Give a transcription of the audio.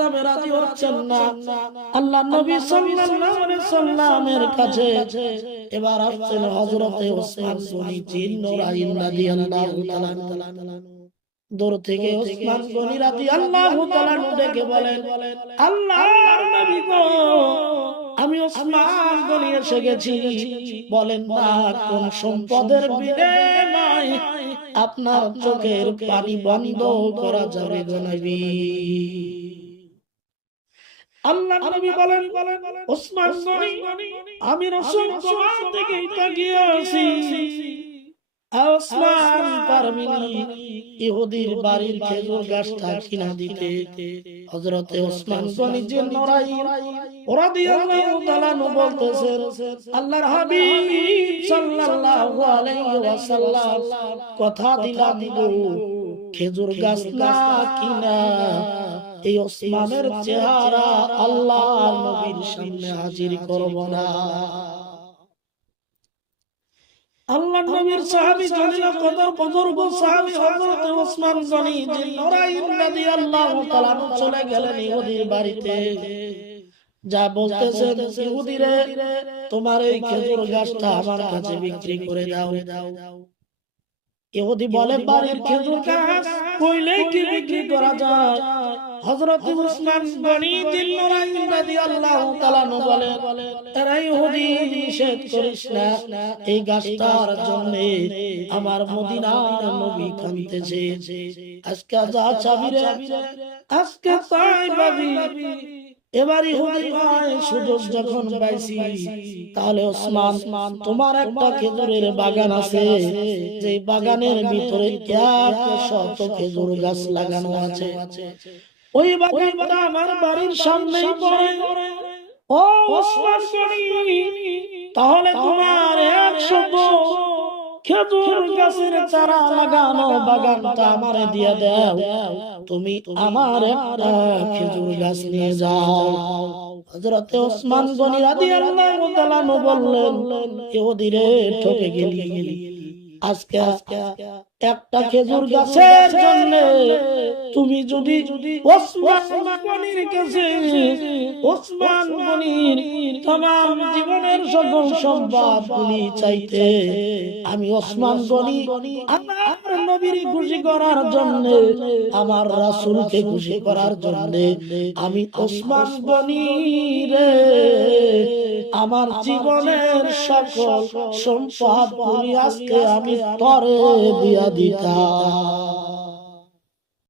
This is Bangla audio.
তবে রাজি হচ্ছেন না। আল্লাহ নবী সাল্লাল্লাহু আলাইহি সাল্লামের কাছে এবার আসছেন হযরতে ওসমান গনি জিন্নুরাইন রাদিয়াল্লাহু তাআলা। দূর থেকে ওসমান গনি রাদিয়াল্লাহু তাআলা ডেকে বলেন, আল্লাহর নবী গো, আমি ওসমান গনি এসে গেছি। বলেন না কোন সম্পদের বিনিময়ে আপনার চোখের পানি বন্ধ করা যাবে গো নবী। আল্লাহর নবী বলেন, ওসমান গনি, আমি রাসূল তোমার দিকেই তাকিয়ে আছি। ওসমান পারমিনি ইহুদির বাড়ির খেজুর গাছটা কিনা দিতে হযরতে ওসমান গনি জিন্নুরাইন রাদিয়াল্লাহু তাআলা বলতেছেন, আল্লাহর হাবিব সাল্লাল্লাহু আলাইহি ওয়াসাল্লাম কথা দিলাম গো, খেজুর গাছ না কিনা এই ওসমানের চেহারা আল্লাহর নবীর সামনে হাজির করব না। আল্লাহর নবীর সাহাবী জলিল কদর বুজুর্গ সাহাবী হযরত ওসমান গনি জিন্নুরাইন রাদিয়াল্লাহু তাআলা চলে গেলেন ইহুদির বাড়িতে। যা বলতেছেন, ইহুদিরে তোমার এই খেজুর গাছটা আমার কাছে বিক্রি করে দাও। ইহুদি বলে, বাড়ির খেজুর গাছ কইলে কি বিক্রি করা যায়? হযরত ওসমান গনি জিন্নুরাইন রাদিয়াল্লাহু তাআলা বলেন, এরা ইহুদি নিষেধ করিস না, এই গাছটার জন্য আমার মদিনার নবী কাঁদতেছে। আজকে যা চাবি রে, আজকে তাই পাবি। এবার ইহুদি ভাই সুযোগ যখন পাইছি, তাহলে ওসমান তোমার একটা খেজুরের বাগান আছে, যে বাগানের ভিতরে 100 খেজুর গাছ লাগানো আছে, ওই বাগানটা আমার বাড়ির সামনেই পড়ে। ও ওসমান গনি, তাহলে তোমার 100 খেজুর গাছের চারা লাগানো বাগানটা আমারে দিয়ে দাও, তুমি আমার একটা খেজুর গাছ নিয়ে যাও। হযরতে ওসমান গনি রাদিয়াল্লাহু তাআলা বললেন, ইহুদিরে ঠকে গেলি, আজকে একটা খেজুর গাছের জন্য তুমি যদি ওসমান গনির কাছে ওসমান গনির तमाम জীবনের সকল সম্পদগুলি চাইতে, আমি ওসমান গনি আমার নবীর খুশি করার জন্য, আমার রাসূলকে খুশি করার জন্য আমি ওসমান গনি রে আমার জীবনের সকল সম্পদগুলি আজকে আমি তরে দিয়া দিতাম।